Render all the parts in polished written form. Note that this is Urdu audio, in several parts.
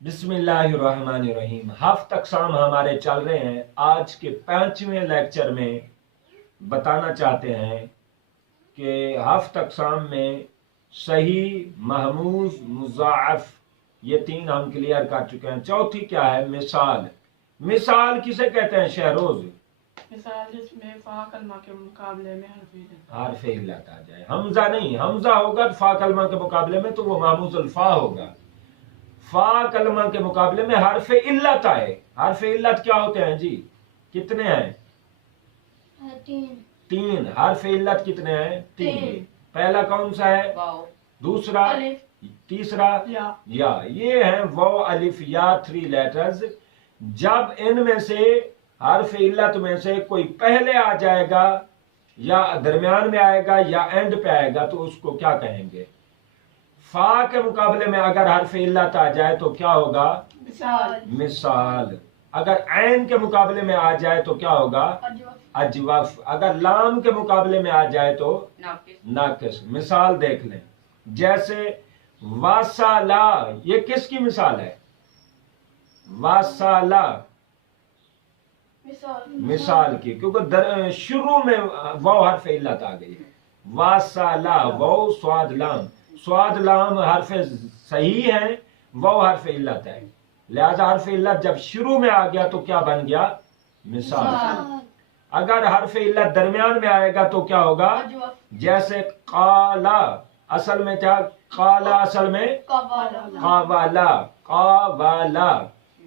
بسم اللہ الرحمن الرحیم۔ ہفت اقسام ہمارے چل رہے ہیں۔ آج کے 5ویں لیکچر میں بتانا چاہتے ہیں کہ ہفت اقسام میں صحیح، محموز، مضاعف، یہ 3 ہم کلیئر کر چکے ہیں۔ چوتھی کیا ہے؟ مثال۔ مثال کسے کہتے ہیں شہروز؟ مثال جس میں فا کلمہ کے مقابلے میں حرف علت آ جائے۔ حمزہ نہیں، حمزہ ہوگا فا کلمہ کے مقابلے میں تو وہ محموز الفا ہوگا۔ فا کلمہ کے مقابلے میں حرف علت آئے۔ حرف علت کیا ہوتے ہیں جی؟ کتنے ہیں؟ 3۔ حرف علت کتنے ہیں؟ 3۔ پہلا کون سا ہے؟ دوسرا؟ تیسرا؟ یا۔ یہ ہیں واو الف یا 3 لیٹرز۔ جب ان میں سے حرف علت میں سے کوئی پہلے آ جائے گا یا درمیان میں آئے گا یا اینڈ پہ آئے گا تو اس کو کیا کہیں گے؟ فا کے مقابلے میں اگر حرف علت آ جائے تو کیا ہوگا؟ مثال۔ اگر عین کے مقابلے میں آ جائے تو کیا ہوگا؟ اجوف۔ اگر لام کے مقابلے میں آ جائے تو ناقص۔ مثال دیکھ لیں، جیسے واسالہ، یہ کس کی مثال ہے؟ واسالہ مثال کی، کیونکہ شروع میں واو حرف علت آ گئی ہے۔ واسالہ، واو سواد لام، سواد لام حرف صحیح ہے، واو حرف علت ہے، لہذا حرف علت جب شروع میں آ گیا تو کیا بن گیا؟ مثال۔ اگر حرف علت درمیان میں آئے گا تو کیا ہوگا؟ جیسے قالا، اصل میں کیا؟ قالا اصل میں قاوالا، قاوالا۔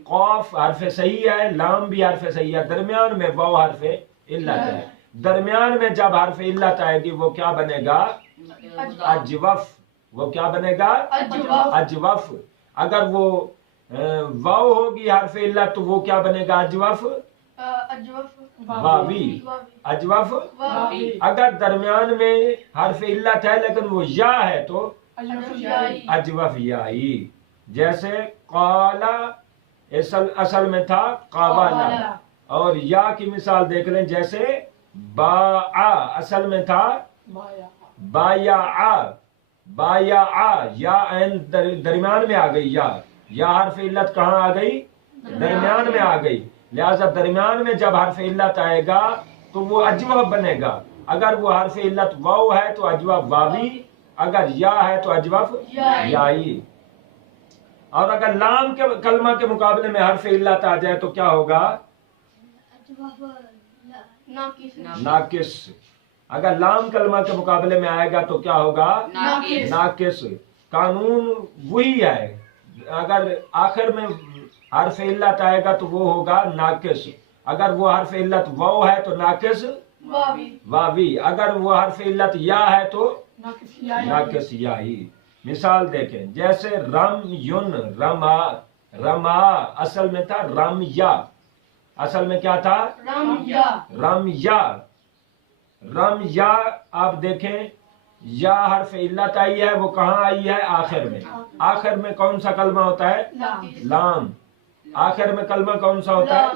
قاف حرف صحیح ہے، لام بھی حرف صحیح ہے، درمیان میں واو حرف علت ہے۔ درمیان میں جب حرف علت آئے گی وہ کیا بنے گا؟ اجوف۔ وہ کیا بنے گا؟ اجوف۔ اگر وہ واو ہوگی حرف علت تو وہ کیا بنے گا؟ اجوف واوی، اجوف۔ اگر درمیان میں حرف علت ہے لیکن وہ یا ہے تو اجوف یائی۔ جیسے قالا اصل میں تھا قاوالا، اور یا کی مثال دیکھ لیں، جیسے باآ اصل میں تھا بایاآ، بایاآ، یا عین درمیان میں آ گئی، یا حرف علت کہاں آ گئی؟ درمیان میں آ گئی، لہذا درمیان میں جب حرف علت آئے گا تو وہ اجوف بنے گا۔ اگر وہ حرف علت واو ہے تو اجوف واوی، اگر یا ہے تو اجوف یائی۔ اور اگر لام کے کلمہ کے مقابلے میں حرف علت آ جائے تو کیا ہوگا؟ ناقص۔ اگر لام کلمہ کے مقابلے میں آئے گا تو کیا ہوگا؟ ناقص۔ قانون وہی ہے، اگر آخر میں حرف علت آئے گا تو وہ ہوگا ناقص، اگر وہ حرف علت واو ہے تو ناقص واوی، اگر وہ حرف علت یا ہے تو ناقص یائی۔ مثال دیکھیں، جیسے رم یون، رما، رما اصل میں تھا رم یا، اصل میں کیا تھا؟ رم یا۔ رم یا آپ دیکھیں، یا حرف علت آئی ہے، وہ کہاں آئی ہے؟ آخر میں۔ آخر میں کون سا کلمہ ہوتا ہے؟ لام۔ آخر میں کلمہ کون سا ہوتا ہے؟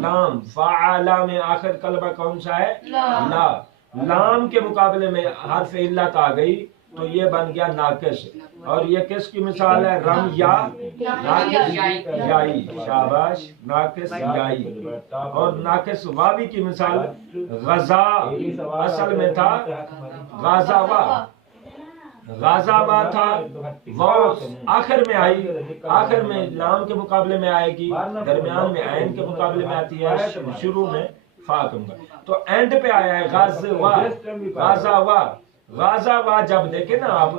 لام۔ فعلا میں آخر کلمہ کون سا ہے؟ لا۔ لام کے مقابلے میں حرف علت آ گئی تو یہ بن گیا ناقص، اور یہ کس کی مثال ہے؟ رم یا، ناقص یائی، شاباش، ناقص یائی۔ اور ناقص واوی کی مثال غزا، اصل میں تھا غازاوا، غازاوا تھا، واو آخر میں آئی، آخر میں لام کے مقابلے میں آئے گی، درمیان میں عین کے مقابلے میں آتی ہے، شروع میں فا کہوں گا، تو اینڈ پہ آیا ہے غازوا، غازاوا۔ غازاوا جب دیکھیں نا آپ،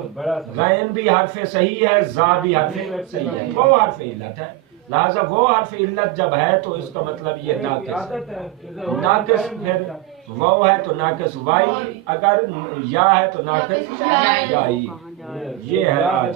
غین بھی حرف صحیح ہے، زا بھی حرف صحیح ہے، وہ حرف علت ہے، لہذا وہ حرف علت جب ہے تو اس کا مطلب یہ ناقص ہے۔ ناقص پھر واو ہے تو ناقص وائی، اگر یا ہے تو ناقص یائی۔ یہ ہے آج